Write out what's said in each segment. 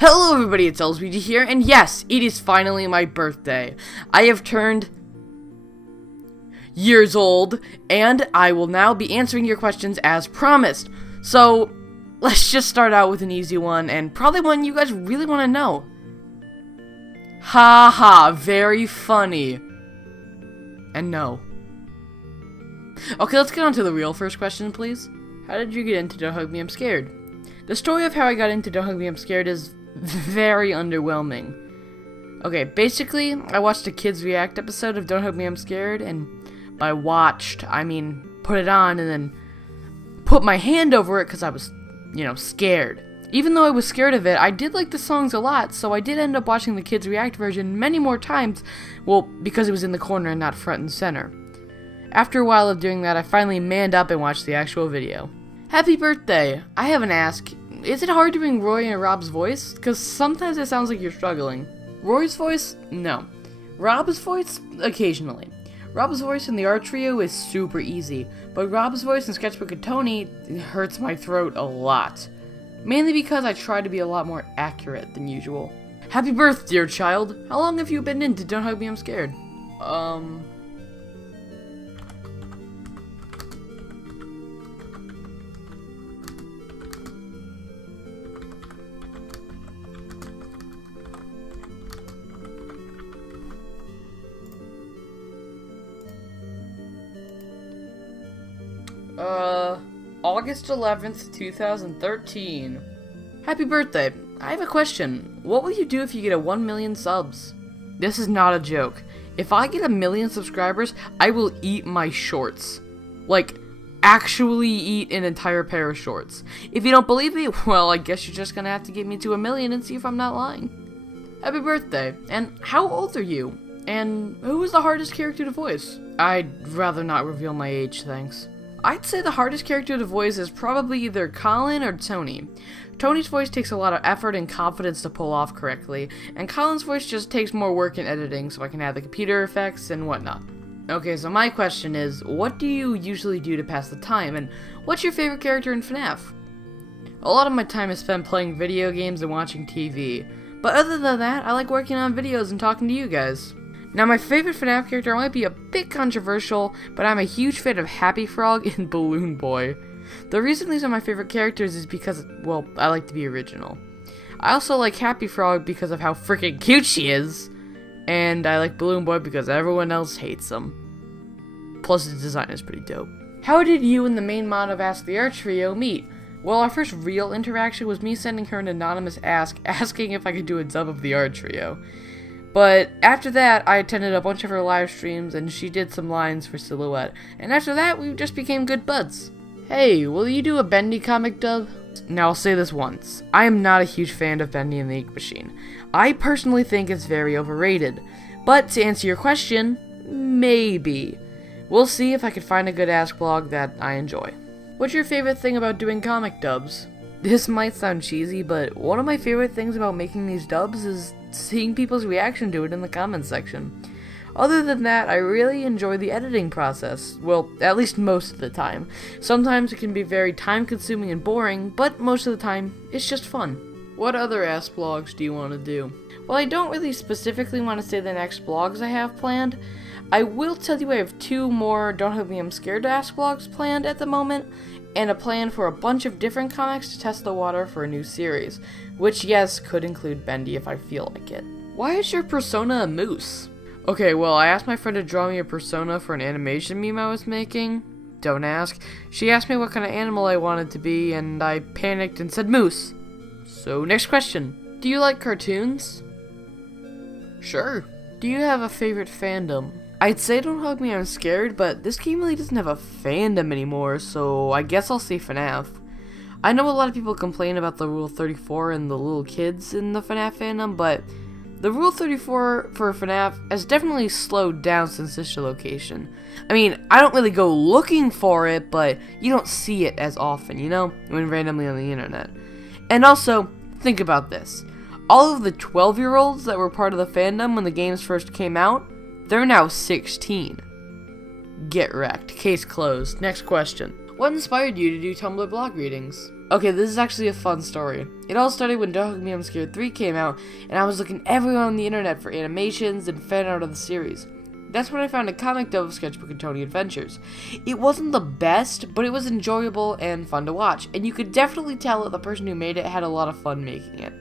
Hello everybody, it's LSBG here, and yes, it is finally my birthday. I have turned years old, and I will now be answering your questions as promised. So, let's just start out with an easy one, and probably one you guys really want to know. Haha, very funny. And no. Okay, let's get on to the real first question, please. How did you get into Don't Hug Me, I'm Scared? The story of how I got into Don't Hug Me, I'm Scared is very underwhelming. Okay, basically, I watched a Kids React episode of Don't Hug Me, I'm Scared, and by watched, I mean put it on and then put my hand over it because I was, scared. Even though I was scared of it, I did like the songs a lot, so I did end up watching the Kids React version many more times, well, because it was in the corner and not front and center. After a while of doing that, I finally manned up and watched the actual video. Happy birthday! I have an ask. Is it hard doing Roy and Rob's voice? Because sometimes it sounds like you're struggling. Roy's voice? No. Rob's voice? Occasionally. Rob's voice in the art trio is super easy, but Rob's voice in Sketchbook of Tony hurts my throat a lot. Mainly because I try to be a lot more accurate than usual. Happy birth, dear child! How long have you been into Don't Hug Me, I'm Scared? August 11th, 2013. Happy birthday. I have a question. What will you do if you get 1 million subs? This is not a joke. If I get 1 million subscribers, I will eat my shorts. Like, actually eat an entire pair of shorts. If you don't believe me, well, I guess you're just gonna have to get me to 1 million and see if I'm not lying. Happy birthday. And how old are you? And who was the hardest character to voice? I'd rather not reveal my age, thanks. I'd say the hardest character to voice is probably either Colin or Tony. Tony's voice takes a lot of effort and confidence to pull off correctly, and Colin's voice just takes more work in editing so I can add the computer effects and whatnot. Okay, so my question is, what do you usually do to pass the time, and what's your favorite character in FNAF? A lot of my time is spent playing video games and watching TV, but other than that, I like working on videos and talking to you guys. Now, my favorite FNAF character might be a bit controversial, but I'm a huge fan of Happy Frog and Balloon Boy. The reason these are my favorite characters is because, well, I like to be original. I also like Happy Frog because of how freaking cute she is, and I like Balloon Boy because everyone else hates him. Plus, his design is pretty dope. How did you and the main mod of Ask the Art Trio meet? Well, our first real interaction was me sending her an anonymous ask asking if I could do a dub of the Art Trio. But after that, I attended a bunch of her live streams, and she did some lines for Silhouette. And after that, we just became good buds. Hey, will you do a Bendy comic dub? Now, I'll say this once. I am not a huge fan of Bendy and the Ink Machine. I personally think it's very overrated. But to answer your question, maybe. We'll see if I can find a good Ask blog that I enjoy. What's your favorite thing about doing comic dubs? This might sound cheesy, but one of my favorite things about making these dubs is seeing people's reaction to it in the comments section. Other than that, I really enjoy the editing process. Well, at least most of the time. Sometimes it can be very time-consuming and boring, but most of the time, it's just fun. What other Ask blogs do you want to do? Well, I don't really specifically want to say the next blogs I have planned. I will tell you I have 2 more Don't Hug Me, I'm Scared to Ask blogs planned at the moment, and a plan for a bunch of different comics to test the water for a new series, which, yes, could include Bendy if I feel like it. Why is your persona a moose? Okay, well, I asked my friend to draw me a persona for an animation meme I was making. Don't ask. She asked me what kind of animal I wanted to be, and I panicked and said moose. So, next question. Do you like cartoons? Sure. Do you have a favorite fandom? I'd say Don't Hug Me, I'm Scared, but this game really doesn't have a fandom anymore, so I guess I'll say FNAF. I know a lot of people complain about the Rule 34 and the little kids in the FNAF fandom, but the Rule 34 for FNAF has definitely slowed down since this location. I mean, I don't really go looking for it, but you don't see it as often, when randomly on the internet. And also, think about this. All of the 12-year-olds that were part of the fandom when the games first came out, they're now 16. Get wrecked. Case closed. Next question. What inspired you to do Tumblr blog readings? Okay, this is actually a fun story. It all started when Don't Hug Me, I'm Scared 3 came out, and I was looking everywhere on the internet for animations and fan art of the series. That's when I found a comic dub of Sketchbook and Tony Adventures. It wasn't the best, but it was enjoyable and fun to watch, and you could definitely tell that the person who made it had a lot of fun making it.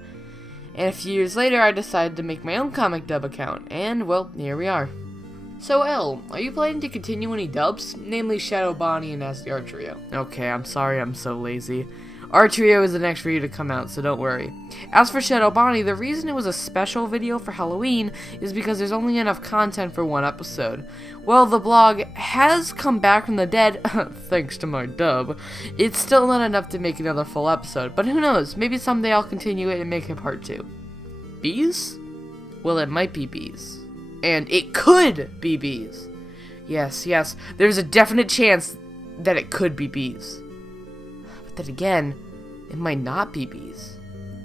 And a few years later, I decided to make my own comic dub account, and well, here we are. So Elle, are you planning to continue any dubs? Namely Shadow Bonnie and As the Art Trio. Okay, I'm sorry I'm so lazy. Art Trio is the next for you to come out, so don't worry. As for Shadow Bonnie, the reason it was a special video for Halloween is because there's only enough content for one episode. Well, the blog has come back from the dead, thanks to my dub. It's still not enough to make another full episode, but who knows, maybe someday I'll continue it and make a part 2. Bees? Well, it might be bees. And it could be bees. Yes, there's a definite chance that it could be bees. But then again, it might not be bees.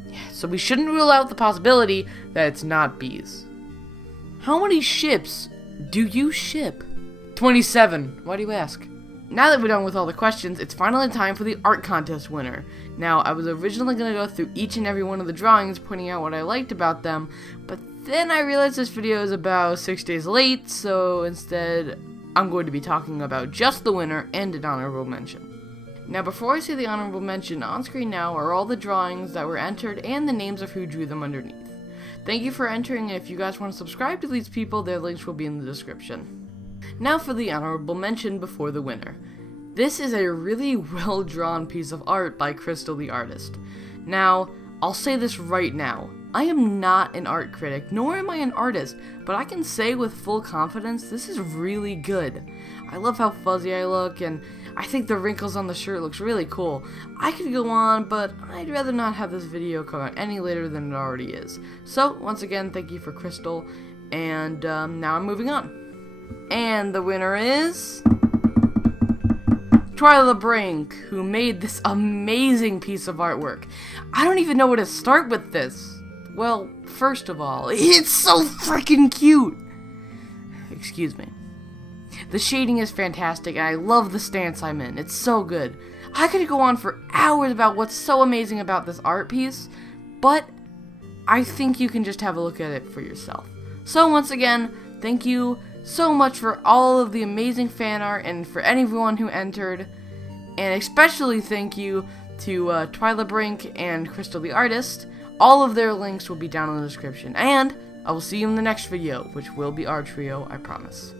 Yeah, so we shouldn't rule out the possibility that it's not bees. How many ships do you ship? 27. Why do you ask? Now that we're done with all the questions, it's finally time for the art contest winner. Now, I was originally going to go through each and every one of the drawings, pointing out what I liked about them, but then I realized this video is about 6 days late, so instead, I'm going to be talking about just the winner and an honorable mention. Now, before I say the honorable mention, on screen now are all the drawings that were entered and the names of who drew them underneath. Thank you for entering, and if you guys want to subscribe to these people, their links will be in the description. Now for the honorable mention before the winner. This is a really well-drawn piece of art by Crystal the artist. Now, I'll say this right now. I am not an art critic, nor am I an artist, but I can say with full confidence this is really good. I love how fuzzy I look, and I think the wrinkles on the shirt looks really cool. I could go on, but I'd rather not have this video come out any later than it already is. So, once again, thank you for Crystal, and now I'm moving on. And the winner is Twyla Brink, who made this amazing piece of artwork. I don't even know where to start with this. Well, first of all, it's so freaking cute! Excuse me. The shading is fantastic, and I love the stance I'm in. It's so good. I could go on for hours about what's so amazing about this art piece, but I think you can just have a look at it for yourself. So once again, thank you so much for all of the amazing fan art and for everyone who entered, and especially thank you to Twyla Brink and Crystal the artist. All of their links will be down in the description, and I will see you in the next video, which will be our trio, I promise.